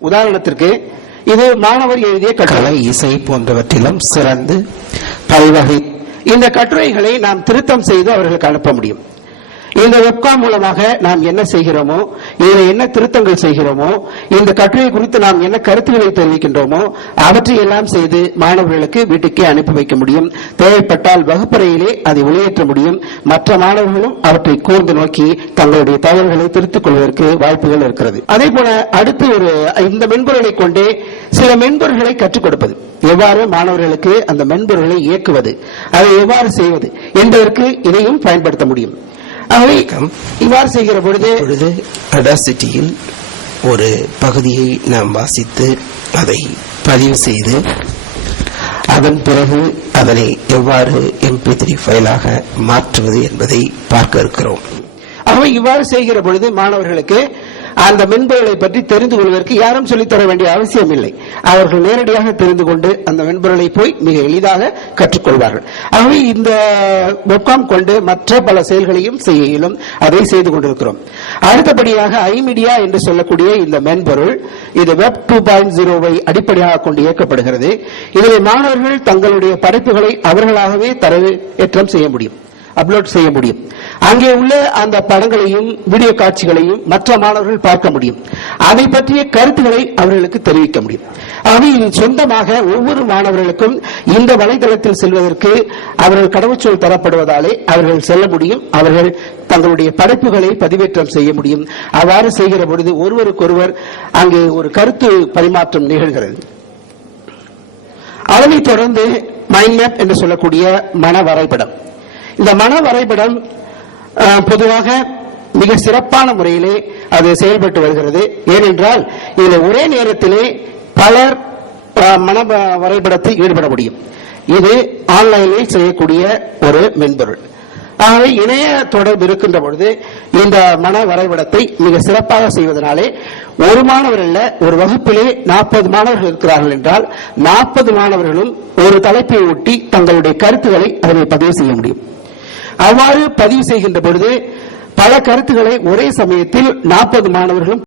உதாரணத்திற்கு இது மாணவர் எழுதிய கலை, இசை போன்றவற்றிலும் சிறந்து பல்வகை இந்த கட்டுரைகளை நாம் திருத்தம் செய்து அவர்களுக்கு அனுப்ப முடியும். இந்த வெப்காம் மூலமாக நாம் என்ன செய்கிறோமோ, இதில் என்ன திருத்தங்கள் செய்கிறோமோ, இந்த கட்டுரை குறித்து நாம் என்ன கருத்துக்களை தெரிவிக்கின்றோமோ அவற்றை எல்லாம் செய்து மாணவர்களுக்கு வீட்டுக்கே அனுப்பி வைக்க முடியும். தேவைப்பட்டால் வகுப்பறையிலே அதை வெளியேற்ற முடியும். மற்ற மாணவர்களும் அவற்றை கூர்ந்து நோக்கி தங்களுடைய தவறுகளை திருத்திக் கொள்வதற்கு வாய்ப்புகள் இருக்கிறது. அதே போல அடுத்து இந்த மென்பொருளை கொண்டே சில மென்பொருள்களை கற்றுக் கொடுப்பது, எவ்வாறு மாணவர்களுக்கு அந்த மென்பொருளை இயக்குவது, அதை எவ்வாறு செய்வது என்பதற்கு இதையும் பயன்படுத்த முடியும். இவ்வாறு செய்கிற பொழுது அடாசிட்டியில் ஒரு பகுதியை நாம் வாசித்து அதை பதிவு செய்து அதன் பிறகு அதனை எவ்வாறு MP3 ஃபைலாக மாற்றுவது என்பதை பார்க்க இருக்கிறோம். ஆகவே இவ்வாறு செய்கிற பொழுது மாணவர்களுக்கு அந்த மென்பொருளை பற்றி தெரிந்து கொள்வதற்கு யாரும் சொல்லித்தர வேண்டிய அவசியம் இல்லை. அவர்கள் நேரடியாக தெரிந்து கொண்டு அந்த மென்பொருளை போய் மிக எளிதாக கற்றுக்கொள்வார்கள். ஆகவே இந்த வெப்காம் கொண்டு மற்ற பல செயல்களையும் செய்ய இயலும். அதை செய்து கொண்டிருக்கிறோம். அடுத்தபடியாக ஐமீடியா என்று சொல்லக்கூடிய இந்த மென்பொருள் இது வெப் 2.0 அடிப்படையாக கொண்டு இயக்கப்படுகிறது. இதில் மாணவர்கள் தங்களுடைய படைப்புகளை அவர்களாகவே தரவேற்றம் செய்ய முடியும், அப்லோட் செய்ய முடியும். அங்கே உள்ள அந்த படங்களையும் வீடியோ காட்சிகளையும் மற்ற மாணவர்கள் பார்க்க முடியும். அதை பற்றிய கருத்துக்களை அவர்களுக்கு தெரிவிக்க முடியும். ஆகவே இது சொந்தமாக ஒவ்வொரு மாணவர்களுக்கும் இந்த வலைதளத்தில் செல்வதற்கு அவர்கள் கடவுச்சொல் தரப்படுவதாலே அவர்கள் செல்ல முடியும். அவர்கள் தங்களுடைய படைப்புகளை பதிவேற்றம் செய்ய முடியும். அவ்வாறு செய்கிற பொழுது ஒருவருக்கொருவர் அங்கே ஒரு கருத்து பரிமாற்றம் நிகழ்கிறது. அதனைத் தொடர்ந்து மைண்ட் மேப் என்று சொல்லக்கூடிய மன வரைபடம். இந்த மன வரைபடம் பொதுவாக மிக சிறப்பான முறையிலே அது செயல்பட்டு வருகிறது. ஏனென்றால் இதில் ஒரே நேரத்திலே பலர் மன வரைபடத்தில் ஈடுபட முடியும். இது ஆன்லைனில் செய்யக்கூடிய ஒரு மென்பொருள். ஆகவே இணைய தொடர்பு இருக்கின்ற பொழுது இந்த மன வரைபடத்தை மிக சிறப்பாக செய்வதனாலே ஒரு மாணவர் அல்ல, ஒரு வகுப்பிலே 40 மாணவர்கள் இருக்கிறார்கள் என்றால் 40 மாணவர்களும் ஒரு தலைப்பை ஒட்டி தங்களுடைய கருத்துக்களை அதனை பதிவு செய்ய முடியும். அவ்வாறு பதிவு செய்கின்ற பொழுது பல கருத்துக்களை ஒரே சமயத்தில் 40 மாணவர்களும்